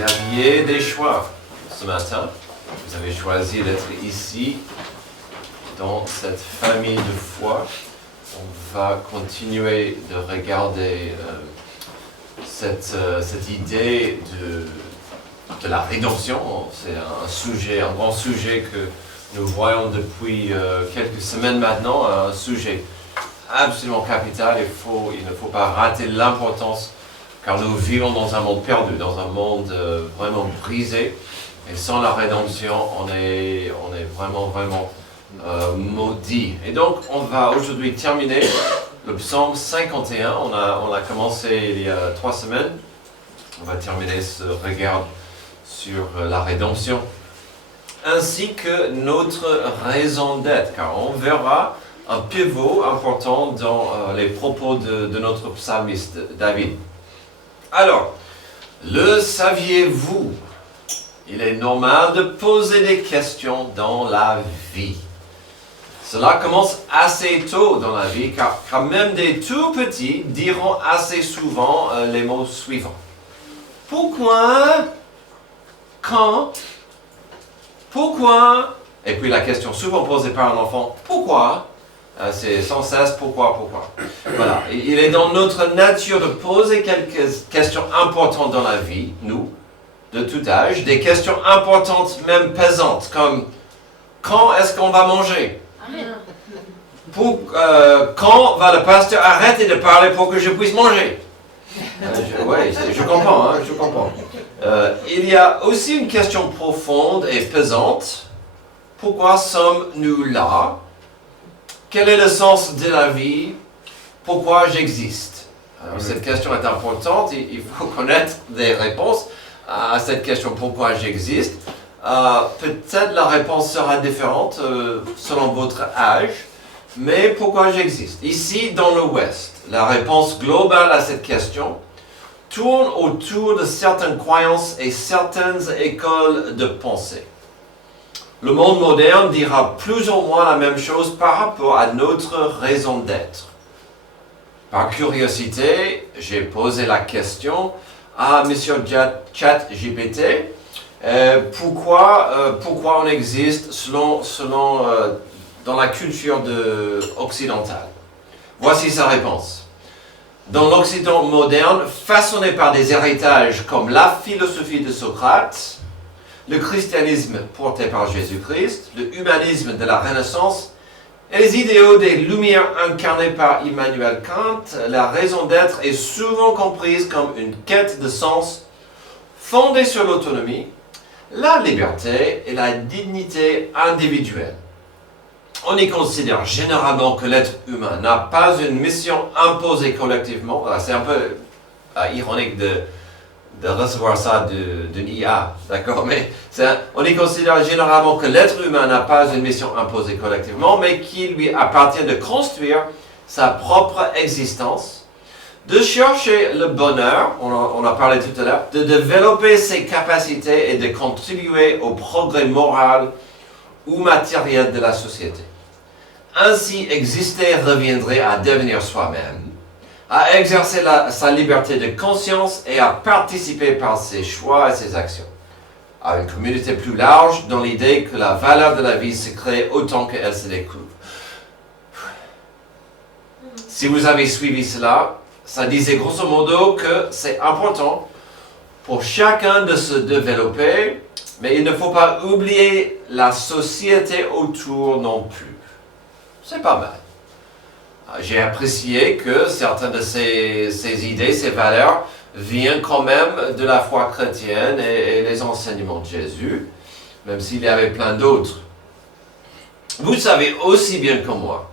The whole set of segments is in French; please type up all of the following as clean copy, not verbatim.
vous aviez des choix ce matin. Vous avez choisi d'être ici, dans cette famille de foi. On va continuer de regarder cette idée de la rédemption. C'est un grand sujet que nous voyons depuis quelques semaines maintenant, un sujet absolument capital. Il ne faut pas rater l'importance, car nous vivons dans un monde perdu, dans un monde vraiment brisé. Et sans la rédemption, on est vraiment maudit. Et donc, on va aujourd'hui terminer le psaume 51. On a commencé il y a 3 semaines. On va terminer ce regard sur la rédemption, ainsi que notre raison d'être, car on verra un pivot important dans les propos de notre psalmiste David. Alors, le saviez-vous? Il est normal de poser des questions dans la vie. Cela commence assez tôt dans la vie, car même des tout petits diront assez souvent les mots suivants. Pourquoi? Quand? Pourquoi? Et puis la question souvent posée par un enfant, pourquoi? C'est sans cesse pourquoi? Voilà. Il est dans notre nature de poser quelques questions importantes dans la vie, nous, de tout âge, des questions importantes, même pesantes, comme quand est-ce qu'on va manger? Quand va le pasteur arrêter de parler pour que je puisse manger? Oui, je comprends. Il y a aussi une question profonde et pesante. Pourquoi sommes-nous là? Quel est le sens de la vie? Pourquoi j'existe? Alors, cette question est importante. Il faut connaître des réponses à cette question, pourquoi j'existe. Peut-être la réponse sera différente selon votre âge, mais pourquoi j'existe? Ici, dans l'Ouest, la réponse globale à cette question tourne autour de certaines croyances et certaines écoles de pensée. Le monde moderne dira plus ou moins la même chose par rapport à notre raison d'être. Par curiosité, j'ai posé la question à M. ChatGPT, pourquoi on existe selon dans la culture occidentale. Voici sa réponse. Dans l'Occident moderne, façonné par des héritages comme la philosophie de Socrate, le christianisme porté par Jésus-Christ, le humanisme de la Renaissance et les idéaux des Lumières incarnés par Immanuel Kant, la raison d'être est souvent comprise comme une quête de sens fondée sur l'autonomie, la liberté et la dignité individuelle. On y considère généralement que l'être humain n'a pas une mission imposée collectivement. C'est un peu ironique de recevoir ça d'une IA, d'accord? Mais on y considère généralement que l'être humain n'a pas une mission imposée collectivement, mais qu'il lui appartient de construire sa propre existence, de chercher le bonheur, on a parlé tout à l'heure, de développer ses capacités et de contribuer au progrès moral ou matériel de la société. Ainsi, exister reviendrait à devenir soi-même, à exercer sa liberté de conscience et à participer par ses choix et ses actions à une communauté plus large dans l'idée que la valeur de la vie se crée autant qu'elle se découvre. Si vous avez suivi cela, ça disait grosso modo que c'est important pour chacun de se développer, mais il ne faut pas oublier la société autour non plus. C'est pas mal. J'ai apprécié que certaines de ces idées, ces valeurs, viennent quand même de la foi chrétienne et les enseignements de Jésus, même s'il y avait plein d'autres. Vous savez aussi bien que moi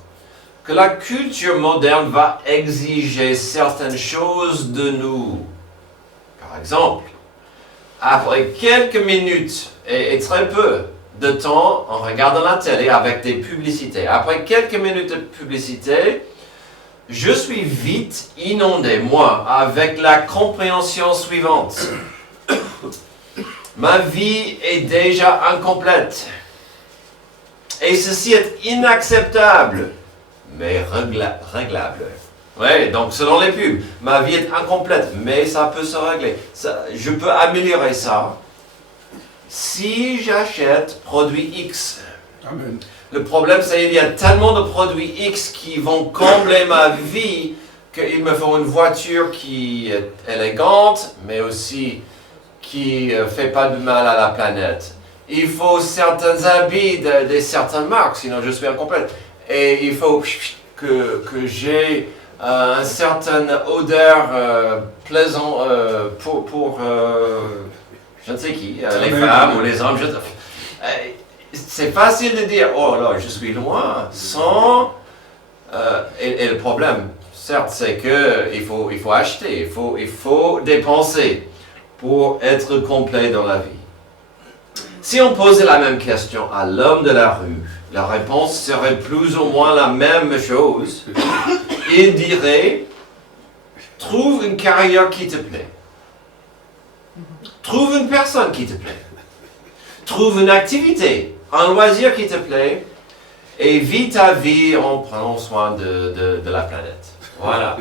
que la culture moderne va exiger certaines choses de nous. Par exemple, après quelques minutes et très peu de temps en regardant la télé avec des publicités, après quelques minutes de publicité, je suis vite inondé, moi, avec la compréhension suivante. Ma vie est déjà incomplète. Et ceci est inacceptable, mais réglable. Oui, donc selon les pubs, ma vie est incomplète, mais ça peut se régler. Je peux améliorer ça si j'achète produit X. Amen. Le problème, c'est qu'il y a tellement de produits X qui vont combler ma vie qu'il me faut une voiture qui est élégante, mais aussi qui ne fait pas de mal à la planète. Il faut certains habits de certaines marques, sinon je suis incomplète. Et il faut que j'ai une certaine odeur plaisante pour je ne sais qui, les femmes ou les hommes. C'est facile de dire, oh là, je suis loin, sans... et le problème, certes, c'est qu'il faut acheter, il faut dépenser pour être complet dans la vie. Si on posait la même question à l'homme de la rue, la réponse serait plus ou moins la même chose. Il dirait, trouve une carrière qui te plaît. Trouve une personne qui te plaît. Trouve une activité, un loisir qui te plaît. Et vis ta vie en prenant soin de la planète. Voilà.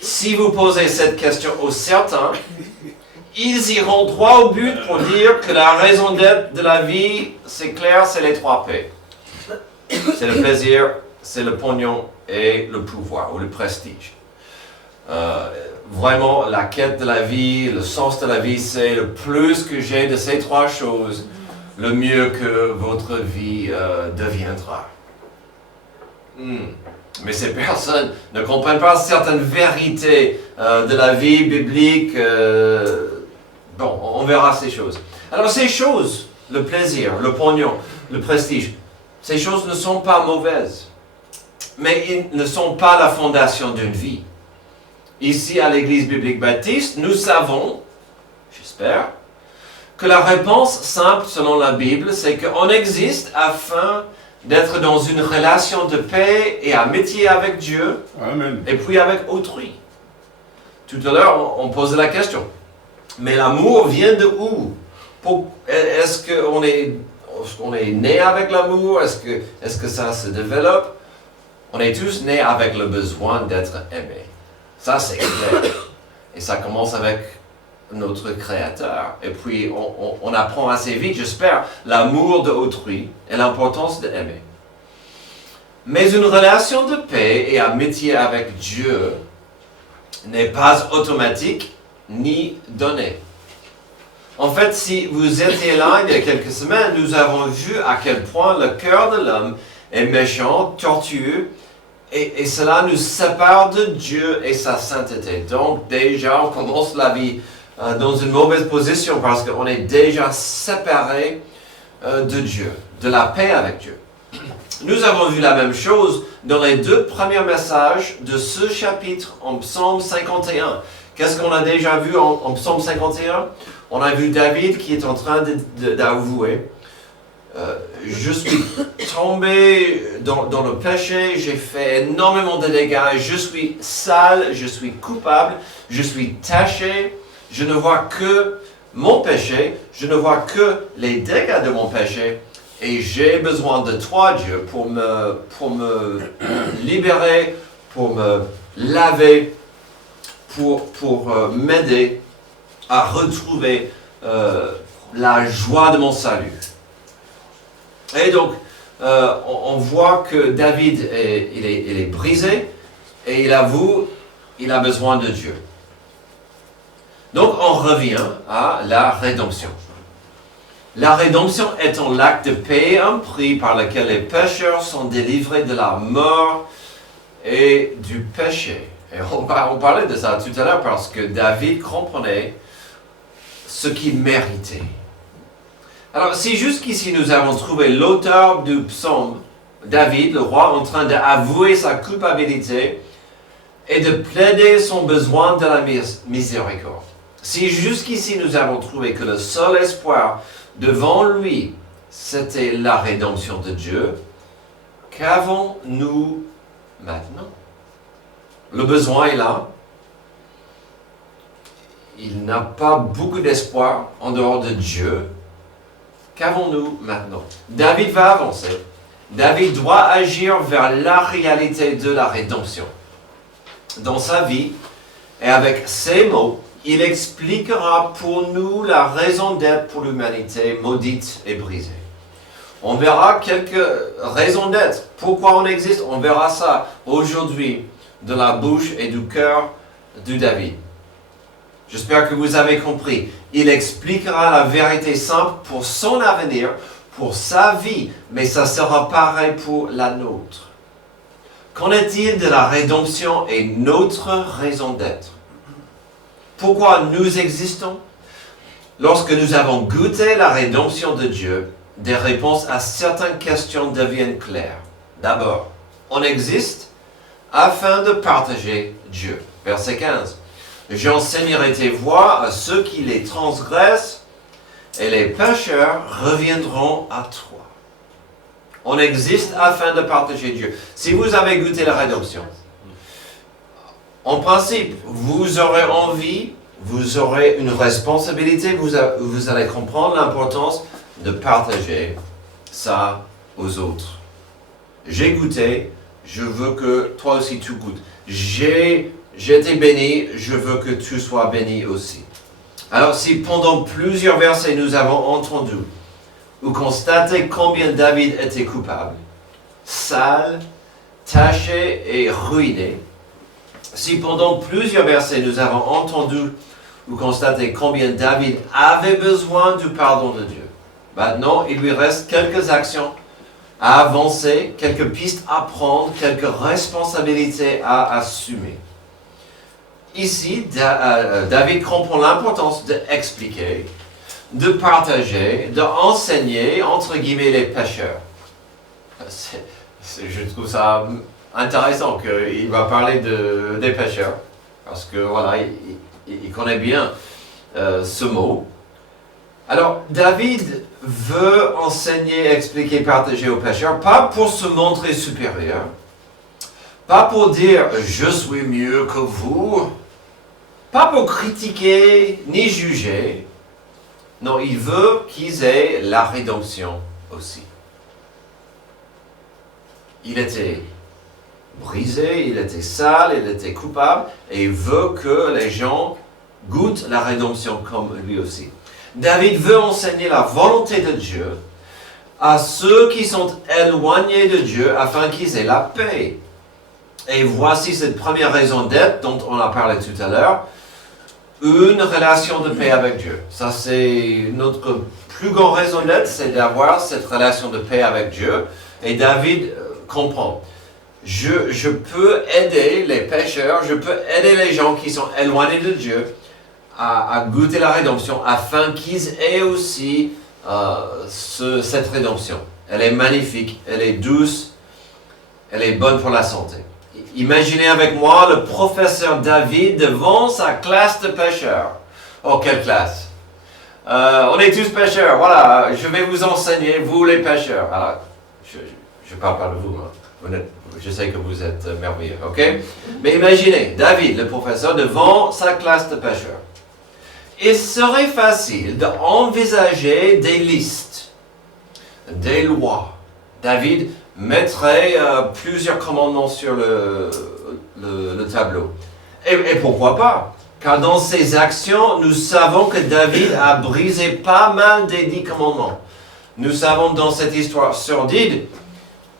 Si vous posez cette question aux certains, ils iront droit au but pour dire que la raison d'être de la vie, c'est clair, c'est les 3 P. C'est le plaisir, c'est le pognon et le pouvoir ou le prestige. Vraiment, la quête de la vie, le sens de la vie, c'est le plus que j'ai de ces 3 choses, le mieux que votre vie deviendra. Mais ces personnes ne comprennent pas certaines vérités de la vie biblique. Bon, on verra ces choses. Alors ces choses, le plaisir, le pognon, le prestige, ces choses ne sont pas mauvaises. Mais ils ne sont pas la fondation d'une vie. Ici, à l'Église biblique baptiste, nous savons, j'espère, que la réponse simple selon la Bible, c'est qu'on existe afin d'être dans une relation de paix et amitié avec Dieu. Amen. Et puis avec autrui. Tout à l'heure, on posait la question. Mais l'amour vient de où? Est-ce qu'on est né avec l'amour? Est-ce que ça se développe? On est tous nés avec le besoin d'être aimés. Ça, c'est clair. Et ça commence avec notre Créateur. Et puis, on apprend assez vite, j'espère, l'amour de autrui et l'importance d'aimer. Mais une relation de paix et amitié avec Dieu n'est pas automatique ni donnée. En fait, si vous étiez là il y a quelques semaines, nous avons vu à quel point le cœur de l'homme est méchant, tortueux, et cela nous sépare de Dieu et sa sainteté. Donc déjà, on commence la vie dans une mauvaise position parce qu'on est déjà séparé de Dieu, de la paix avec Dieu. Nous avons vu la même chose dans les 2 premiers messages de ce chapitre en Psaume 51. Qu'est-ce qu'on a déjà vu en Psaume 51? On a vu David qui est en train d'avouer je suis tombé dans le péché, j'ai fait énormément de dégâts, je suis sale, je suis coupable, je suis taché, je ne vois que mon péché, je ne vois que les dégâts de mon péché, et j'ai besoin de toi, Dieu, pour me libérer, pour me laver, pour m'aider à retrouver la joie de mon salut. Et donc, on voit que David, il est brisé et il avoue, il a besoin de Dieu. Donc, on revient à la rédemption. La rédemption étant l'acte de payer un prix par lequel les pécheurs sont délivrés de la mort et du péché. Et on parlait de ça tout à l'heure parce que David comprenait ce qu'il méritait. Alors, si jusqu'ici nous avons trouvé l'auteur du psaume, David, le roi, en train d'avouer sa culpabilité et de plaider son besoin de la miséricorde. Si jusqu'ici nous avons trouvé que le seul espoir devant lui, c'était la rédemption de Dieu, qu'avons-nous maintenant? Le besoin est là. Il n'a pas beaucoup d'espoir en dehors de Dieu. Qu'avons-nous maintenant? David va avancer David doit agir vers la réalité de la rédemption. Dans sa vie, et avec ces mots, il expliquera pour nous la raison d'être pour l'humanité maudite et brisée. On verra quelques raisons d'être. Pourquoi on existe? On verra ça aujourd'hui de la bouche et du cœur de David. J'espère que vous avez compris. Il expliquera la vérité simple pour son avenir, pour sa vie, mais ça sera pareil pour la nôtre. Qu'en est-il de la rédemption et notre raison d'être? Pourquoi nous existons? Lorsque nous avons goûté la rédemption de Dieu, des réponses à certaines questions deviennent claires. D'abord, on existe afin de partager Dieu. Verset 15. J'enseignerai tes voies à ceux qui les transgressent, et les pécheurs reviendront à toi. On existe afin de partager Dieu. Si vous avez goûté la rédemption, en principe, vous aurez envie, vous aurez une responsabilité, vous allez comprendre l'importance de partager ça aux autres. J'ai goûté, je veux que toi aussi tu goûtes. J'ai été béni, je veux que tu sois béni aussi. Alors si pendant plusieurs versets nous avons entendu ou constaté combien David était coupable, sale, taché et ruiné, si pendant plusieurs versets nous avons entendu ou constaté combien David avait besoin du pardon de Dieu, maintenant il lui reste quelques actions à avancer, quelques pistes à prendre, quelques responsabilités à assumer. Ici, David comprend l'importance d'expliquer, de partager, d'enseigner, entre guillemets, les pécheurs. Je trouve ça intéressant qu'il va parler des pécheurs, parce que voilà, il connaît bien ce mot. Alors, David veut enseigner, expliquer, partager aux pécheurs, pas pour se montrer supérieur, pas pour dire « je suis mieux que vous », pas pour critiquer ni juger. Non, il veut qu'ils aient la rédemption aussi. Il était brisé, il était sale, il était coupable, et il veut que les gens goûtent la rédemption comme lui aussi. David veut enseigner la volonté de Dieu à ceux qui sont éloignés de Dieu afin qu'ils aient la paix. Et voici cette première raison d'être dont on a parlé tout à l'heure, une relation de paix avec Dieu. Ça, c'est notre plus grande raison d'être, c'est d'avoir cette relation de paix avec Dieu. Et David comprend. Je peux aider les pécheurs, je peux aider les gens qui sont éloignés de Dieu à goûter la rédemption afin qu'ils aient aussi cette rédemption. Elle est magnifique, elle est douce, elle est bonne pour la santé. Imaginez avec moi le professeur David devant sa classe de pécheurs. Oh, quelle classe! On est tous pécheurs, voilà, je vais vous enseigner, vous les pécheurs. Alors, je ne parle pas de vous, hein. Je sais que vous êtes merveilleux, ok? Mais imaginez, David, le professeur, devant sa classe de pécheurs. Il serait facile d'envisager des listes, des lois. David mettrait plusieurs commandements sur le tableau. Et pourquoi pas? Car dans ses actions, nous savons que David a brisé pas mal des 10 commandements. Nous savons dans cette histoire sordide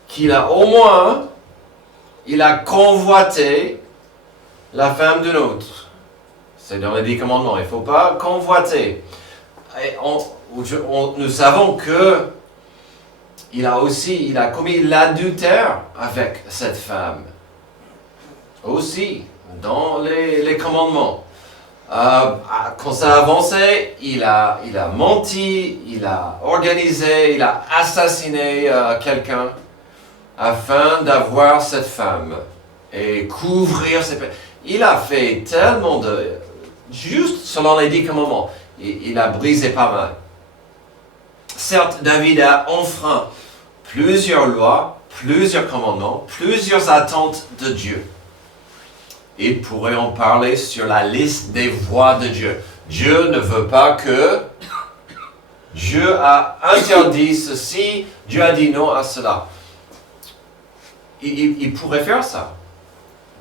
qu'il a au moins, il a convoité la femme d'un autre. C'est dans les 10 commandements, il ne faut pas convoiter. Et nous savons que il a commis l'adultère avec cette femme. Aussi, dans les commandements. Quand ça a avancé, il a menti, il a organisé, il a assassiné quelqu'un afin d'avoir cette femme et couvrir ses péchés. Il a fait tellement de... Juste selon les 10 commandements, il a brisé pas mal. Certes, David a enfreint plusieurs lois, plusieurs commandements, plusieurs attentes de Dieu. Il pourrait en parler sur la liste des voies de Dieu. Dieu ne veut pas que... Dieu a interdit ceci, Dieu a dit non à cela. il pourrait faire ça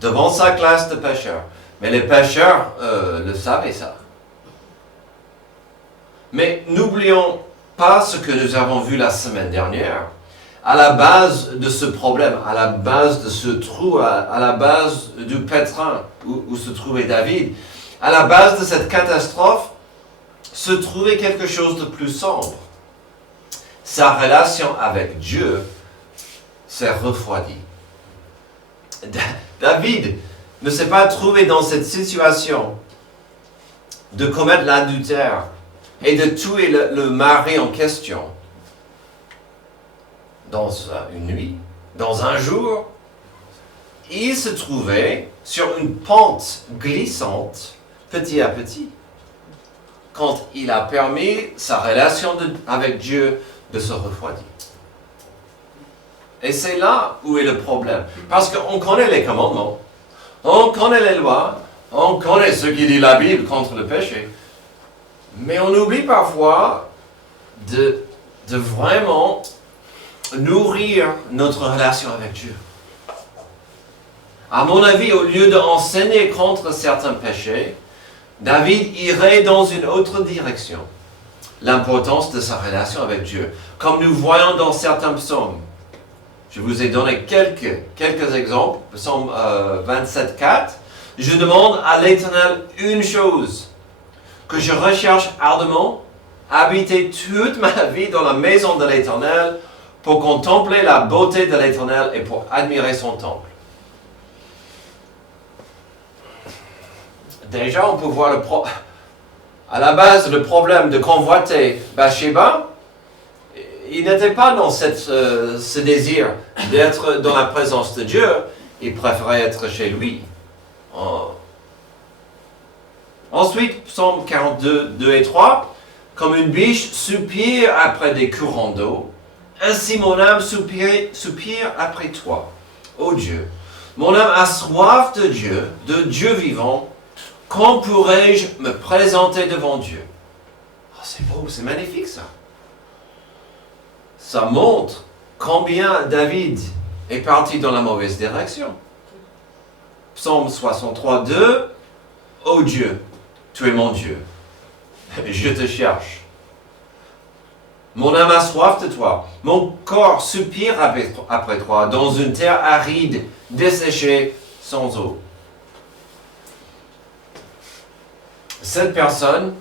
devant sa classe de pêcheurs. Mais les pêcheurs le savaient ça. Mais n'oublions pas ce que nous avons vu la semaine dernière. À la base de ce problème, à la base de ce trou, à la base du pétrin où se trouvait David, à la base de cette catastrophe, se trouvait quelque chose de plus sombre. Sa relation avec Dieu s'est refroidie. David ne s'est pas trouvé dans cette situation de commettre l'adultère et de tuer le mari en question dans une nuit, dans un jour. Il se trouvait sur une pente glissante, petit à petit, quand il a permis sa relation avec Dieu de se refroidir. Et c'est là où est le problème. Parce qu'on connaît les commandements, on connaît les lois, on connaît ce qui dit la Bible contre le péché. Mais on oublie parfois de vraiment nourrir notre relation avec Dieu. À mon avis, au lieu d'enseigner contre certains péchés, David irait dans une autre direction. L'importance de sa relation avec Dieu. Comme nous voyons dans certains psaumes. Je vous ai donné quelques exemples. Psaume 27,4. Je demande à l'Éternel une chose, que je recherche ardemment, habiter toute ma vie dans la maison de l'Éternel, pour contempler la beauté de l'Éternel et pour admirer son temple. Déjà, on peut voir à la base le problème de convoiter Bathsheba. Il n'était pas dans ce désir d'être dans la présence de Dieu. Il préférait être chez lui. Ensuite, psaume 42, 2 et 3. Comme une biche soupire après des courants d'eau, ainsi mon âme soupire après toi, ô Dieu. Mon âme a soif de Dieu vivant. Quand pourrais-je me présenter devant Dieu? Oh, c'est beau, c'est magnifique ça. Ça montre combien David est parti dans la mauvaise direction. Psaume 63, 2. Ô Dieu, tu es mon Dieu. Je te cherche. Mon âme a soif de toi. Mon corps soupire après toi dans une terre aride, desséchée, sans eau. Cette personne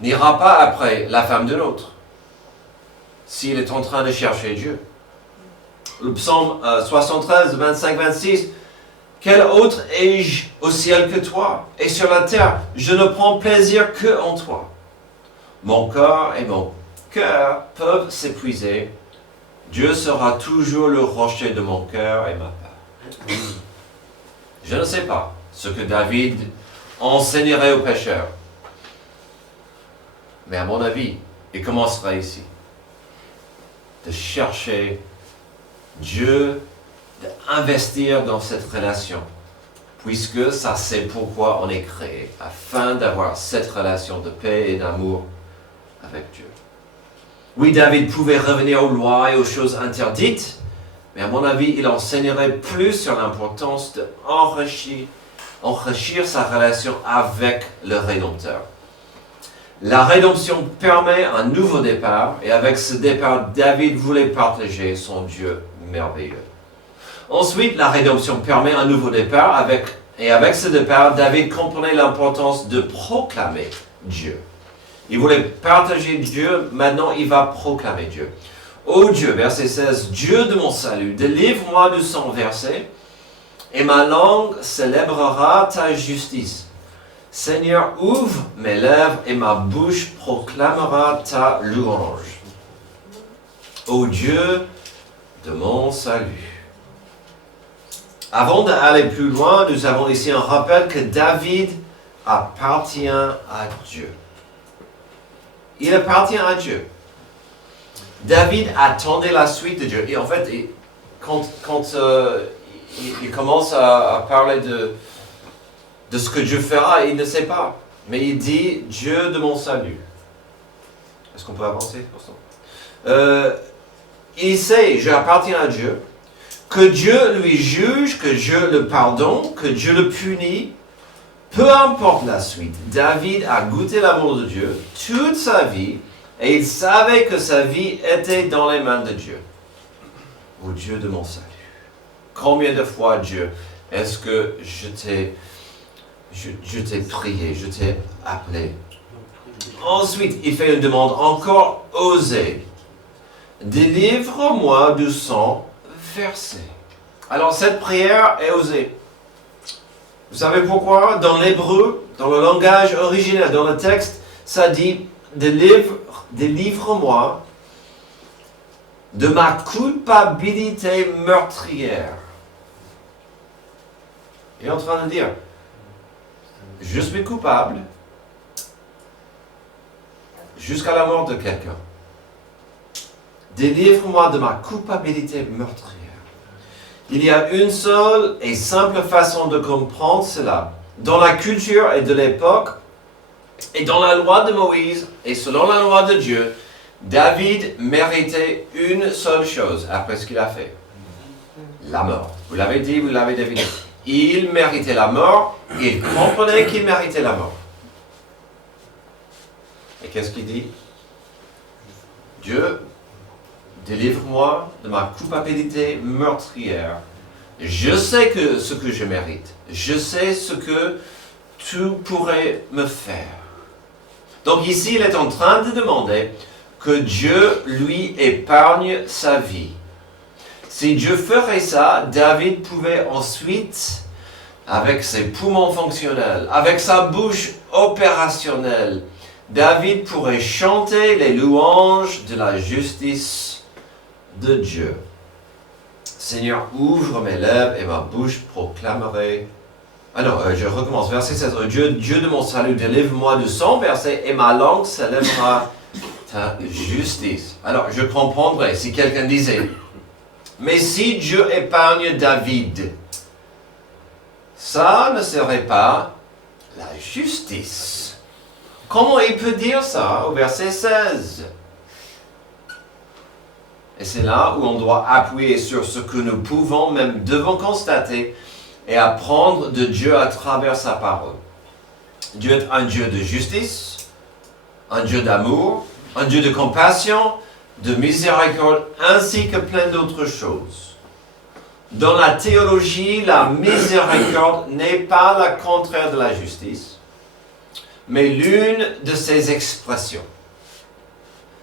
n'ira pas après la femme de l'autre s'il est en train de chercher Dieu. Le psaume 73, 25, 26. Quel autre ai-je au ciel que toi? Et sur la terre, je ne prends plaisir que en toi. Mon corps et mon cœur peuvent s'épuiser. Dieu sera toujours le rocher de mon cœur et ma part. Je ne sais pas ce que David enseignerait aux pécheurs. Mais à mon avis, il commencera ici. De chercher Dieu, d'investir dans cette relation. Puisque ça c'est pourquoi on est créé. Afin d'avoir cette relation de paix et d'amour avec Dieu. Oui, David pouvait revenir aux lois et aux choses interdites. Mais à mon avis, il enseignerait plus sur l'importance d'enrichir sa relation avec le Rédempteur. La rédemption permet un nouveau départ, et avec ce départ, David voulait partager son Dieu merveilleux. Ensuite, la rédemption permet un nouveau départ, et avec ce départ, David comprenait l'importance de proclamer Dieu. Il voulait partager Dieu, maintenant il va proclamer Dieu. Ô Dieu, verset 16, Dieu de mon salut, délivre-moi du sang versé, et ma langue célébrera ta justice. Seigneur, ouvre mes lèvres et ma bouche proclamera ta louange. Ô Dieu de mon salut. Avant d'aller plus loin, nous avons ici un rappel que David appartient à Dieu. Il appartient à Dieu. David attendait la suite de Dieu. Et en fait, quand il commence à parler de ce que Dieu fera, il ne sait pas. Mais il dit « Dieu de mon salut ». Est-ce qu'on peut avancer pour ça? Il sait, j'appartiens à Dieu. que Dieu lui juge, que Dieu le pardonne, que Dieu le punit, peu importe la suite. David a goûté l'amour de Dieu toute sa vie et il savait que sa vie était dans les mains de Dieu. Ô Dieu de mon salut. Combien de fois, Dieu, est-ce que je t'ai prié, je t'ai appelé? Ensuite, il fait une demande encore osée. Délivre-moi du sang versé. Alors, cette prière est osée. Vous savez pourquoi? Dans l'hébreu, dans le langage originel, dans le texte, ça dit délivre-moi de ma culpabilité meurtrière. Il est en train de dire, je suis coupable jusqu'à la mort de quelqu'un. Délivre-moi de ma culpabilité meurtrière. Il y a une seule et simple façon de comprendre cela. Dans la culture et de l'époque, et dans la loi de Moïse, et selon la loi de Dieu, David méritait une seule chose après ce qu'il a fait. La mort. Vous l'avez dit, vous l'avez deviné. Il méritait la mort, il comprenait qu'il méritait la mort. Et qu'est-ce qu'il dit? Dieu, délivre-moi de ma culpabilité meurtrière. Je sais ce que je mérite. Je sais ce que tu pourrais me faire. Donc ici, il est en train de demander que Dieu lui épargne sa vie. Si Dieu ferait ça, David pouvait ensuite, avec ses poumons fonctionnels, avec sa bouche opérationnelle, David pourrait chanter les louanges de la justice de Dieu. Seigneur, ouvre mes lèvres et ma bouche proclamerait. Je recommence. Verset 16. Dieu de mon salut, délivre-moi du sang versé et ma langue célébrera ta justice. Alors, je comprendrais si quelqu'un disait, mais si Dieu épargne David, ça ne serait pas la justice. Comment il peut dire ça au verset 16? Et c'est là où on doit appuyer sur ce que nous pouvons, même devons constater et apprendre de Dieu à travers sa parole. Dieu est un Dieu de justice, un Dieu d'amour, un Dieu de compassion, de miséricorde, ainsi que plein d'autres choses. Dans la théologie, la miséricorde n'est pas le contraire de la justice, mais l'une de ses expressions.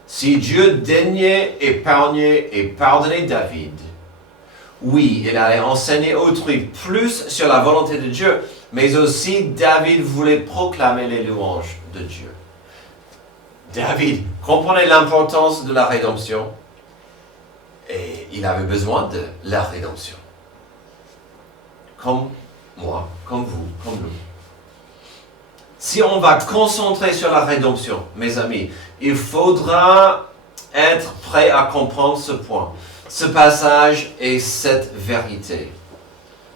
Si Dieu daignait épargner et pardonner David, oui, il allait enseigner autrui plus sur la volonté de Dieu, mais aussi David voulait proclamer les louanges de Dieu. David comprenait l'importance de la rédemption et il avait besoin de la rédemption. Comme moi, comme vous, comme nous. Si on va concentrer sur la rédemption, mes amis, il faudra être prêt à comprendre ce point, ce passage et cette vérité.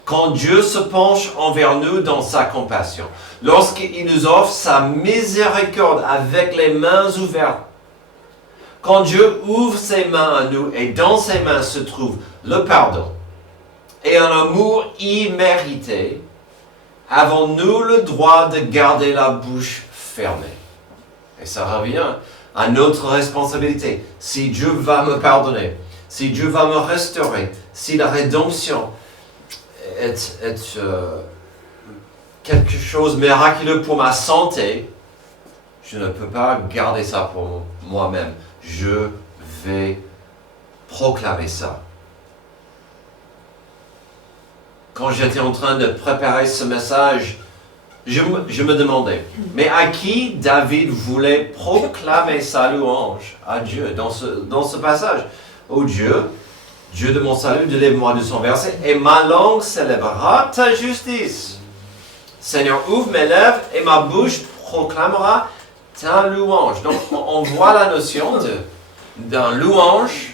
Quand Dieu se penche envers nous dans sa compassion, lorsqu'il nous offre sa miséricorde avec les mains ouvertes, quand Dieu ouvre ses mains à nous et dans ses mains se trouve le pardon et un amour immérité, avons-nous le droit de garder la bouche fermée? Et ça revient à notre responsabilité. Si Dieu va me pardonner, si Dieu va me restaurer, si la rédemption est quelque chose de miraculeux pour ma santé, je ne peux pas garder ça pour moi-même. Je vais proclamer ça. Quand j'étais en train de préparer ce message, je me demandais, mais à qui David voulait proclamer sa louange à Dieu dans ce passage? Ô Dieu, Dieu de mon salut, délivre-moi du sang versé, et ma langue célébrera ta justice. Seigneur, ouvre mes lèvres et ma bouche proclamera ta louange. Donc, on voit la notion d'un louange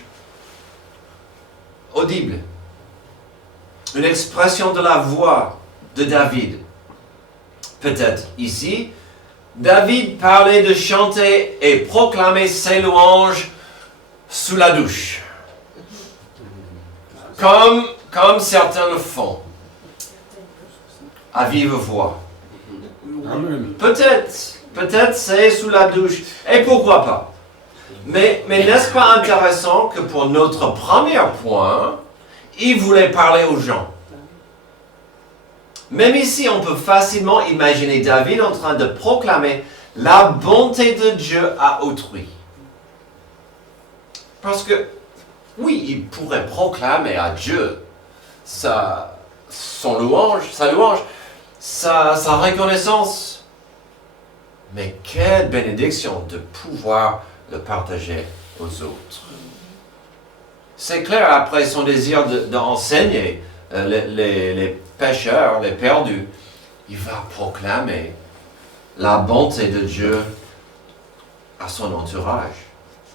audible. Une expression de la voix de David. Peut-être ici, David parlait de chanter et proclamer ses louanges sous la douche. Comme comme certains le font, à vive voix. Amen. Peut-être c'est sous la douche, et pourquoi pas. Mais n'est-ce pas intéressant que pour notre premier point, il voulait parler aux gens. Même ici, on peut facilement imaginer David en train de proclamer la bonté de Dieu à autrui. Parce que, oui, il pourrait proclamer à Dieu sa louange, sa reconnaissance. Mais quelle bénédiction de pouvoir le partager aux autres. C'est clair, après son désir d'enseigner les pécheurs, les perdus, il va proclamer la bonté de Dieu à son entourage.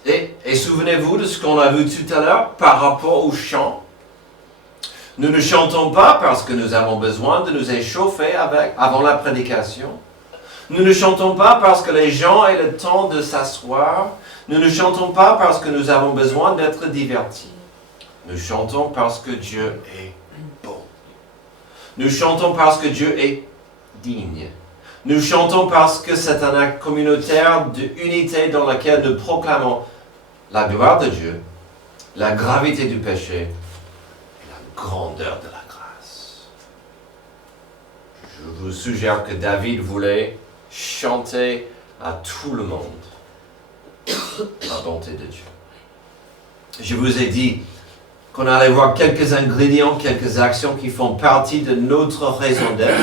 Et souvenez-vous de ce qu'on a vu tout à l'heure par rapport au chant. Nous ne chantons pas parce que nous avons besoin de nous échauffer avant la prédication. Nous ne chantons pas parce que les gens aient le temps de s'asseoir. Nous ne chantons pas parce que nous avons besoin d'être divertis. Nous chantons parce que Dieu est bon. Nous chantons parce que Dieu est digne. Nous chantons parce que c'est un acte communautaire d'unité dans lequel nous proclamons la gloire de Dieu, la gravité du péché et la grandeur de la grâce. Je vous suggère que David voulait chanter à tout le monde la bonté de Dieu. Je vous ai dit qu'on allait voir quelques ingrédients, quelques actions qui font partie de notre raison d'être.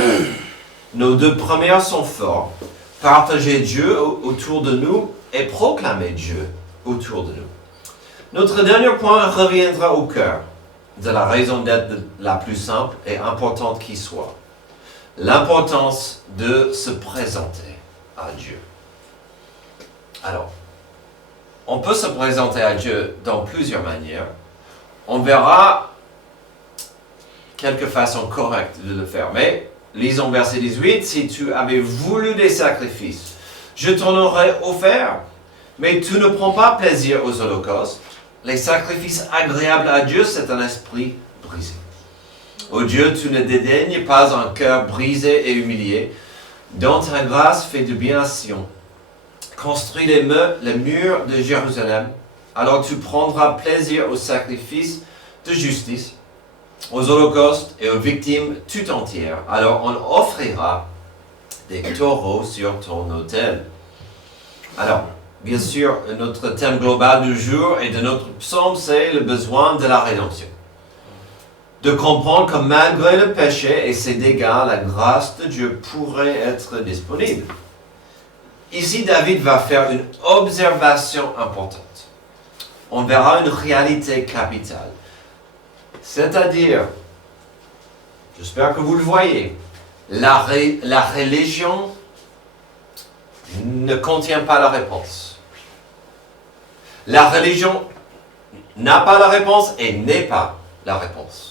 Nos deux premières sont fortes. Partager Dieu autour de nous et proclamer Dieu autour de nous. Notre dernier point reviendra au cœur de la raison d'être la plus simple et importante qui soit. L'importance de se présenter à Dieu. Alors, on peut se présenter à Dieu dans plusieurs manières. On verra quelques façons correctes de le faire. Mais, lisons verset 18, « Si tu avais voulu des sacrifices, je t'en aurais offert. Mais tu ne prends pas plaisir aux holocaustes. Les sacrifices agréables à Dieu, c'est un esprit brisé. Ô Dieu, tu ne dédaignes pas un cœur brisé et humilié. Dans ta grâce, fais du bien à Sion. Construis les murs de Jérusalem. Alors tu prendras plaisir aux sacrifices de justice, aux holocaustes et aux victimes tout entières. Alors on offrira des taureaux sur ton autel. » Alors, bien sûr, notre thème global du jour et de notre psaume, c'est le besoin de la rédemption. De comprendre que malgré le péché et ses dégâts, la grâce de Dieu pourrait être disponible. Ici, David va faire une observation importante. On verra une réalité capitale. C'est-à-dire, j'espère que vous le voyez, la religion ne contient pas la réponse. La religion n'a pas la réponse et n'est pas la réponse.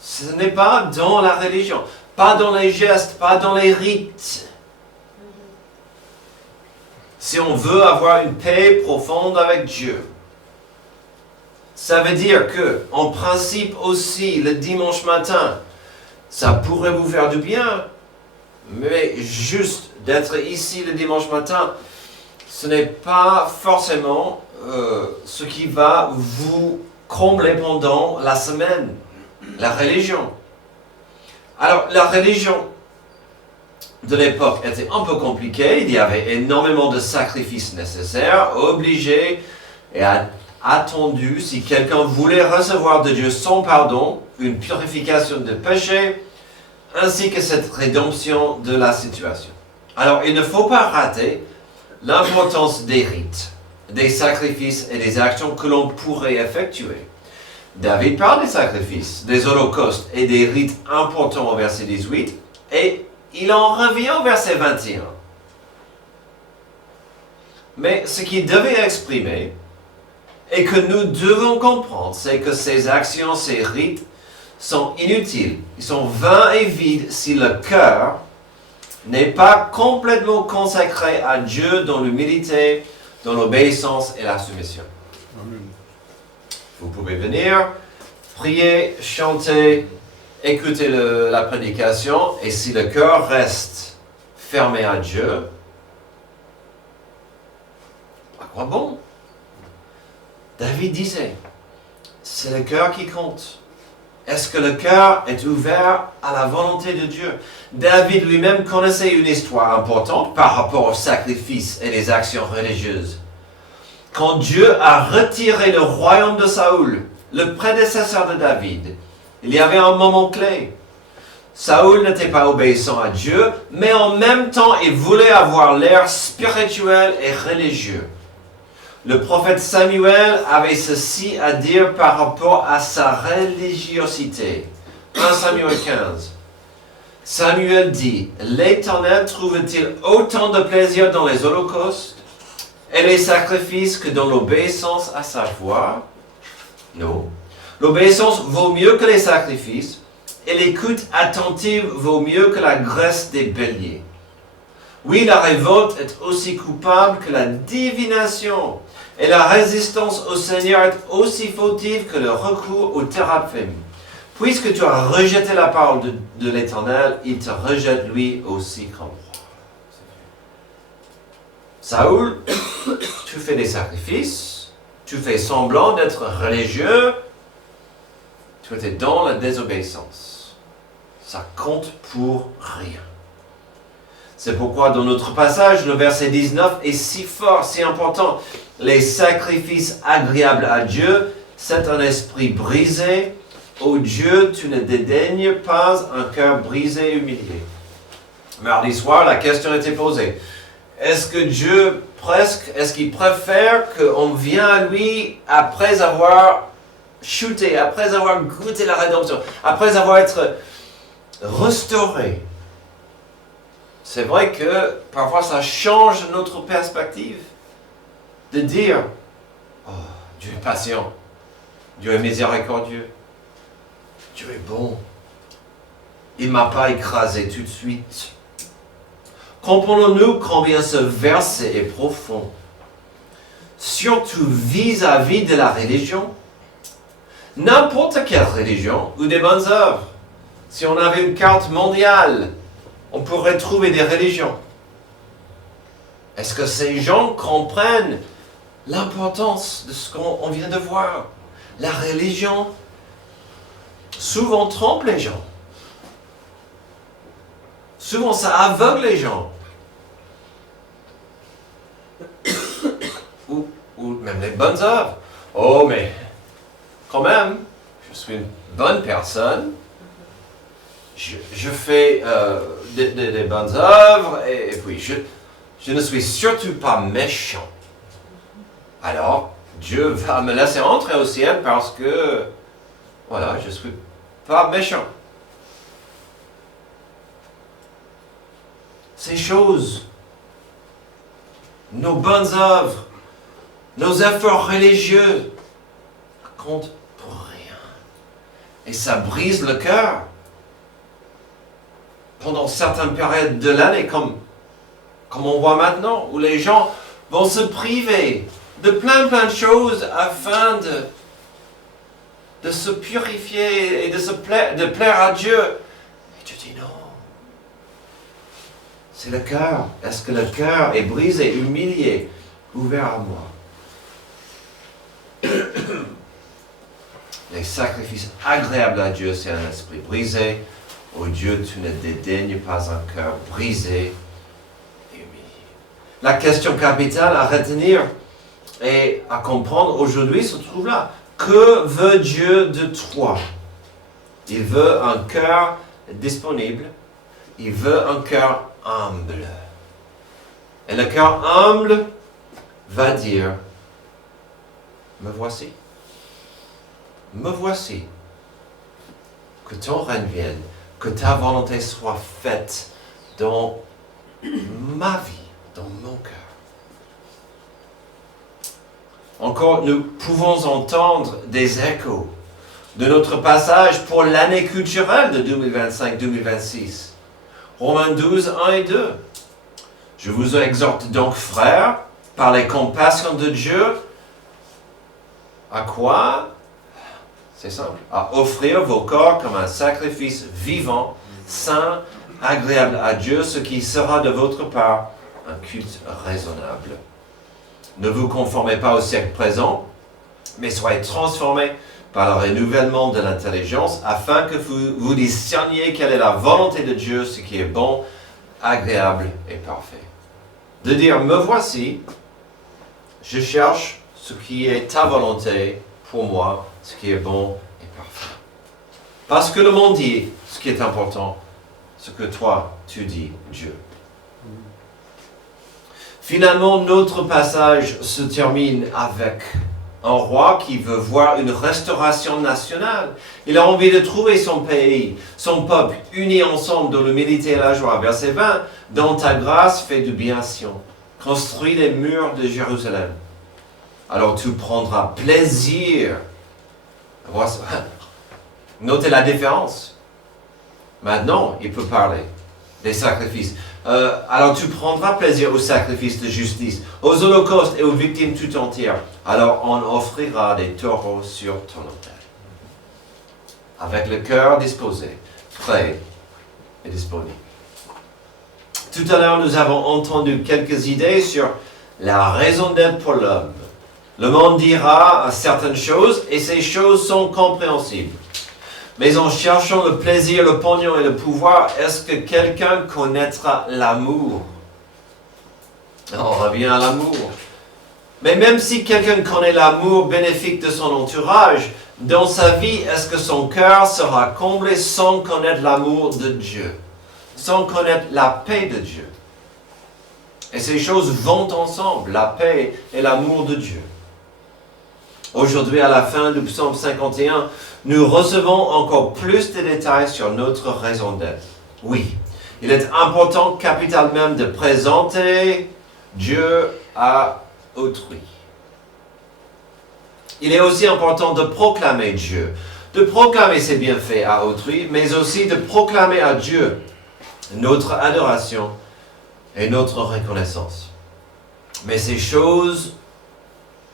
Ce n'est pas dans la religion, pas dans les gestes, pas dans les rites. Si on veut avoir une paix profonde avec Dieu, ça veut dire que, en principe aussi, le dimanche matin, ça pourrait vous faire du bien, mais juste d'être ici le dimanche matin, ce n'est pas forcément ce qui va vous combler pendant la semaine. La religion. Alors, la religion de l'époque était un peu compliquée. Il y avait énormément de sacrifices nécessaires, obligés et attendus si quelqu'un voulait recevoir de Dieu son pardon, une purification de péché, ainsi que cette rédemption de la situation. Alors, il ne faut pas rater l'importance des rites, des sacrifices et des actions que l'on pourrait effectuer. David parle des sacrifices, des holocaustes et des rites importants au verset 18, et il en revient au verset 21. Mais ce qu'il devait exprimer, et que nous devons comprendre, c'est que ces actions, ces rites, sont inutiles. Ils sont vains et vides si le cœur n'est pas complètement consacré à Dieu dans l'humilité, dans l'obéissance et la soumission. Amen. Vous pouvez venir, prier, chanter, écouter la prédication, et si le cœur reste fermé à Dieu, à quoi bon? David disait, c'est le cœur qui compte. Est-ce que le cœur est ouvert à la volonté de Dieu? David lui-même connaissait une histoire importante par rapport aux sacrifices et les actions religieuses. Quand Dieu a retiré le royaume de Saül, le prédécesseur de David, il y avait un moment clé. Saül n'était pas obéissant à Dieu, mais en même temps, il voulait avoir l'air spirituel et religieux. Le prophète Samuel avait ceci à dire par rapport à sa religiosité. 1 Samuel 15. Samuel dit, « L'Éternel trouve-t-il autant de plaisir dans les holocaustes et les sacrifices que dans l'obéissance à sa voix? Non. L'obéissance vaut mieux que les sacrifices, et l'écoute attentive vaut mieux que la graisse des béliers. Oui, la révolte est aussi coupable que la divination, et la résistance au Seigneur est aussi fautive que le recours au thérapeume. Puisque tu as rejeté la parole de l'Éternel, il te rejette lui aussi comme roi. » Saül, tu fais des sacrifices, tu fais semblant d'être religieux, tu étais dans la désobéissance. Ça compte pour rien. C'est pourquoi dans notre passage, le verset 19 est si fort, si important. Les sacrifices agréables à Dieu, c'est un esprit brisé. Ô Dieu, tu ne dédaignes pas un cœur brisé et humilié. Mardi soir, la question était posée. Est-ce que Dieu est-ce qu'il préfère qu'on vienne à lui après avoir chuté, après avoir goûté la rédemption, après avoir été restauré? C'est vrai que parfois ça change notre perspective de dire, oh, Dieu est patient, Dieu est miséricordieux, Dieu est bon, il ne m'a pas écrasé tout de suite. Comprenons-nous combien ce verset est profond, surtout vis-à-vis de la religion? N'importe quelle religion ou des bonnes œuvres. Si on avait une carte mondiale, on pourrait trouver des religions. Est-ce que ces gens comprennent l'importance de ce qu'on vient de voir? La religion souvent trompe les gens. Souvent ça aveugle les gens. ou même les bonnes œuvres. Oh, mais quand même, je suis une bonne personne. Je fais des bonnes œuvres et puis je ne suis surtout pas méchant. Alors, Dieu va me laisser entrer au ciel parce que, voilà, je ne suis pas méchant. Ces choses, nos bonnes œuvres, nos efforts religieux, comptent pour rien. Et ça brise le cœur. Pendant certaines périodes de l'année, comme on voit maintenant, où les gens vont se priver de plein de choses afin de se purifier et de plaire à Dieu. Et tu dis non. C'est le cœur. Est-ce que le cœur est brisé, humilié, ouvert à moi? Les sacrifices agréables à Dieu, c'est un esprit brisé. Ô Dieu, tu ne dédaignes pas un cœur brisé et humilié. La question capitale à retenir et à comprendre aujourd'hui se trouve là. Que veut Dieu de toi? Il veut un cœur disponible. Il veut un cœur humble. Et le cœur humble va dire, me voici. Me voici. Que ton règne vienne. Que ta volonté soit faite dans ma vie, dans mon cœur. Encore, nous pouvons entendre des échos de notre passage pour l'année culturelle de 2025-2026. Romains 12, 1 et 2. Je vous exhorte donc, frères, par les compassions de Dieu, à quoi? C'est simple. À offrir vos corps comme un sacrifice vivant, saint, agréable à Dieu, ce qui sera de votre part un culte raisonnable. Ne vous conformez pas au siècle présent, mais soyez transformés par le renouvellement de l'intelligence, afin que vous discerniez quelle est la volonté de Dieu, ce qui est bon, agréable et parfait. De dire, me voici, je cherche ce qui est ta volonté pour moi, ce qui est bon et parfait. Parce que le monde dit ce qui est important, ce que toi, tu dis, Dieu. Finalement, notre passage se termine avec un roi qui veut voir une restauration nationale. Il a envie de trouver son pays, son peuple, unis ensemble dans l'humilité et la joie. Verset 20, « Dans ta grâce, fais du bien, Sion. Construis les murs de Jérusalem. Alors tu prendras plaisir. » Notez la différence. Maintenant, il peut parler des sacrifices. Alors tu prendras plaisir aux sacrifices de justice, aux holocaustes et aux victimes tout entières. Alors on offrira des taureaux sur ton autel. Avec le cœur disposé, prêt et disponible. Tout à l'heure, nous avons entendu quelques idées sur la raison d'être pour l'homme. Le monde dira certaines choses et ces choses sont compréhensibles. Mais en cherchant le plaisir, le pognon et le pouvoir, est-ce que quelqu'un connaîtra l'amour? On revient à l'amour. Mais même si quelqu'un connaît l'amour bénéfique de son entourage, dans sa vie, est-ce que son cœur sera comblé sans connaître l'amour de Dieu, sans connaître la paix de Dieu? Et ces choses vont ensemble, la paix et l'amour de Dieu. Aujourd'hui, à la fin du psaume 51, nous recevons encore plus de détails sur notre raison d'être. Oui, il est important, capital même, de présenter Dieu à autrui. Il est aussi important de proclamer Dieu, de proclamer ses bienfaits à autrui, mais aussi de proclamer à Dieu notre adoration et notre reconnaissance. Mais ces choses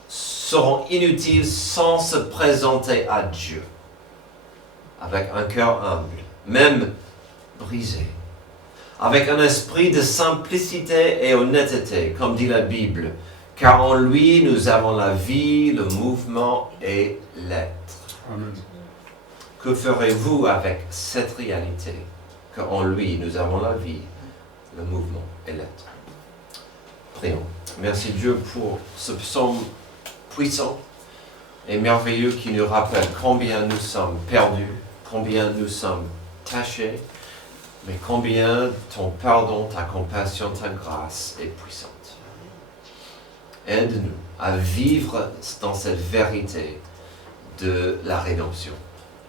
seront inutiles sans se présenter à Dieu, avec un cœur humble, même brisé, avec un esprit de simplicité et honnêteté, comme dit la Bible, car en lui nous avons la vie, le mouvement et l'être. Amen. Que ferez-vous avec cette réalité, qu'en lui nous avons la vie, le mouvement et l'être? Prions. Merci Dieu pour ce psaume puissant et merveilleux qui nous rappelle combien nous sommes perdus, combien nous sommes tachés, mais combien ton pardon, ta compassion, ta grâce est puissante. Aide-nous à vivre dans cette vérité de la rédemption.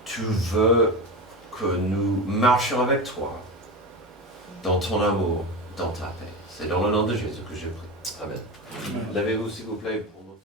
Tu veux que nous marchions avec toi dans ton amour, dans ta paix. C'est dans le nom de Jésus que je prie. Amen. Levez-vous s'il vous plaît.